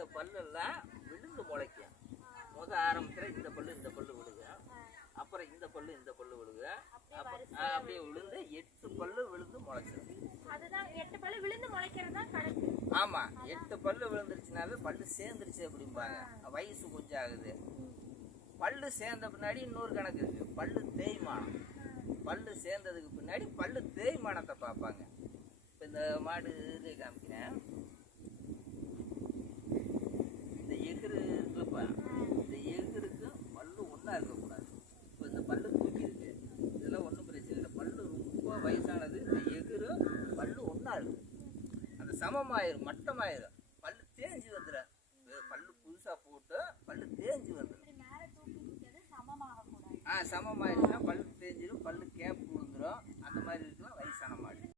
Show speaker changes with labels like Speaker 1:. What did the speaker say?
Speaker 1: இந்த பல்லெல்லாம் விழுந்து முளைக்கும். முத ஆரம்பத்தில் இந்த பல்லு இந்த பல்லு விழுகு. அப்புறம் இந்த பல்லு இந்த பல்லு விழுகு. அப்படியே விழுந்து எட்டு பல்லு விழுந்து முளைச்சிடும்
Speaker 2: அதுதான் எட்டு பல்லு விழுந்து முளைக்கிறது தான் கணக்கு.
Speaker 1: ஆமா எட்டு பல்லு விழுந்துருச்சுனாவே பல்லு சேர்ந்துருச்சு அப்படிம்பாங்க. வயசு கொஞ்சம் ஆகுது. பல்லு சேர்ந்த பின்னாடி இன்னொரு கணக்கு இருக்கு. பல்லு தேய்மானம். பல்லு சேர்ந்ததுக்கு பின்னாடி பல்லு தேய்மானத்தை பார்ப்பாங்க. இப்போ இந்த மாடு சமமாயிரும் மட்டமாயிரும். பல்லு தேஞ்சு வந்துடும் பல்லு புதுசாக போட்டு பல்லு தேஞ்சு வந்துடும் ஆ சமமாயிருச்சுன்னா பல்லு தேஞ்சு